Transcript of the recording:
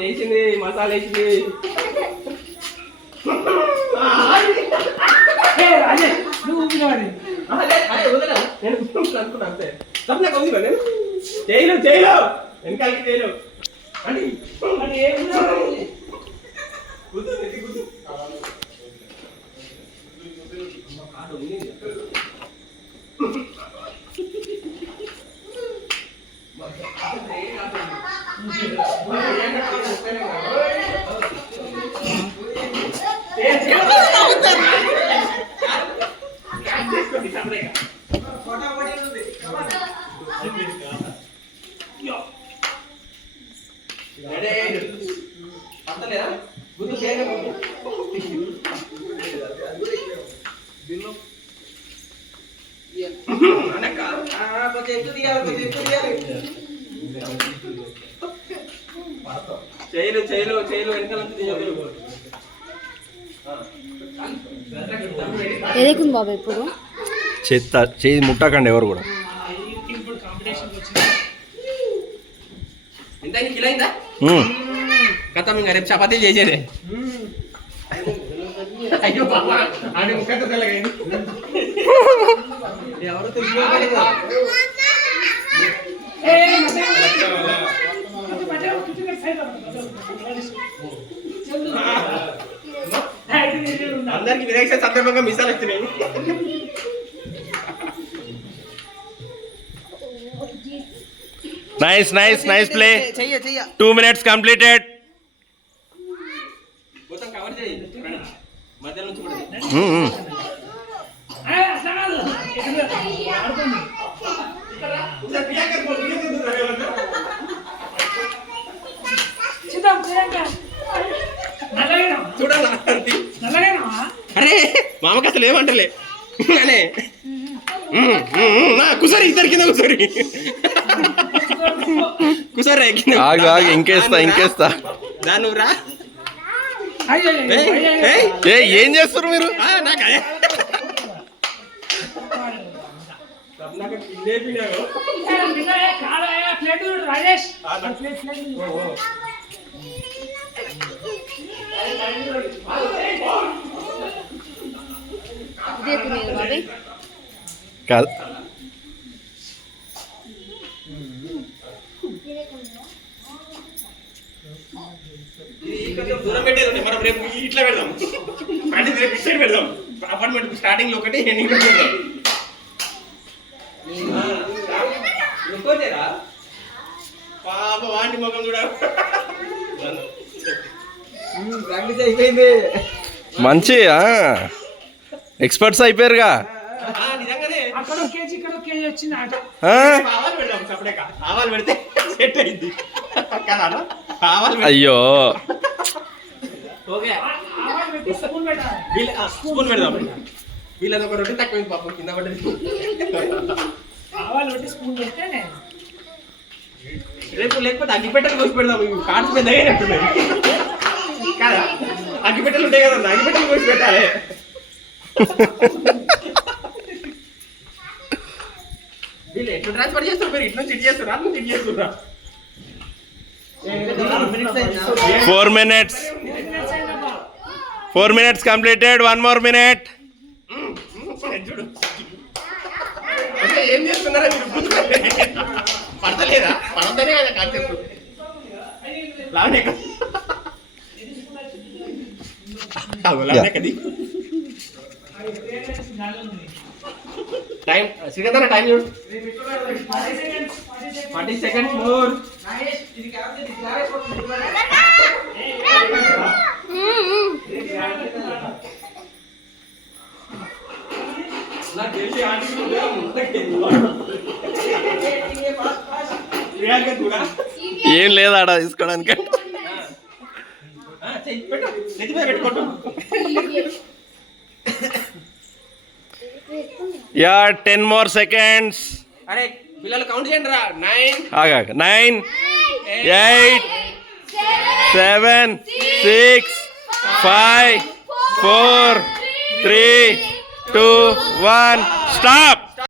వేసింది మసాలా వేసింది. అనుకున్నా అంతే తప్పలేక ఉంది నేను చేయలేవు వెనకాలకి చేయలేవు అని చేయలు ఎదుకుంది బాబా ఇప్పుడు చేయి ముట్టకండి ఎవరు కూడా. ఎంత కిలో అయిందా కథం ఇంకా రేపు చపాతీ చేసేదే. అయ్యో బాబా అని ముక్కతో తెల్లగైంది ఎవరు అందరికి వినాయక సందర్భంగా మిసాలు వస్తున్నాయి. Nice play. 2 minutes completed. మొత్తం కవర్ చేయి మధ్యలో నుంచి కూడా. అరే మామకి అసలు ఏమంటలే అనే కుసరి ఇద్దరి కింద కుసరి ఇంకేస్తా దాని రా. ఏం చేస్తారు మీరు? కాదు దూరం పెట్టేది మనం రేపు ఇట్లా పెడదాం అంటే రేపు ఇట్లా పెడదాం. అపార్ట్మెంట్ స్టార్టింగ్ లో ఒకటి ఇంకోటేరా పాప వాంటి ముఖం చూడ ప్రాక్టీస్ అయిపోయింది. మంచి ఎక్స్పర్ట్స్ అయిపోయారుగా. ఆవాలు పెడితే సెట్ అయింది. అయ్యో స్పూన్ పెడదాం. వీళ్ళది ఒక రొట్టె తక్కువ పాపం కింద పడ్డది. రేపు లేకపోతే అగ్గిపెట్టెలు కోసి పెడదాం. కార్డ్స్ పెద్దగా అయినట్టున్నాయి కదా. అగ్గిపెట్టెలు ఉంటాయి కదా, అగ్గిపెట్టెలు కోసి పెట్టాలి. వీళ్ళు ఎట్లా ట్రాన్స్ఫర్ చేస్తారు? మీరు ఇటు నుంచి ఇటు చేస్తారా, అటు నుంచి ఇటు చేస్తున్నా? 4 minutes completed. 1 more minute. చూడు ఏం చేస్తున్నారా మీరు? పడతలేదా? పడతనే కదా కాన్సెప్ట్. లావనే కది టైం శ్రీకాంత్ టైం చూడు. 40 seconds more. ఏం లేదా ఆడ తీసుకోవడానికి? Yeah 10 more seconds. అరే పిల్లలు కౌంట్ చేయండి రా. 9 9 8 7 6 5 4 3 2 1 స్టాప్.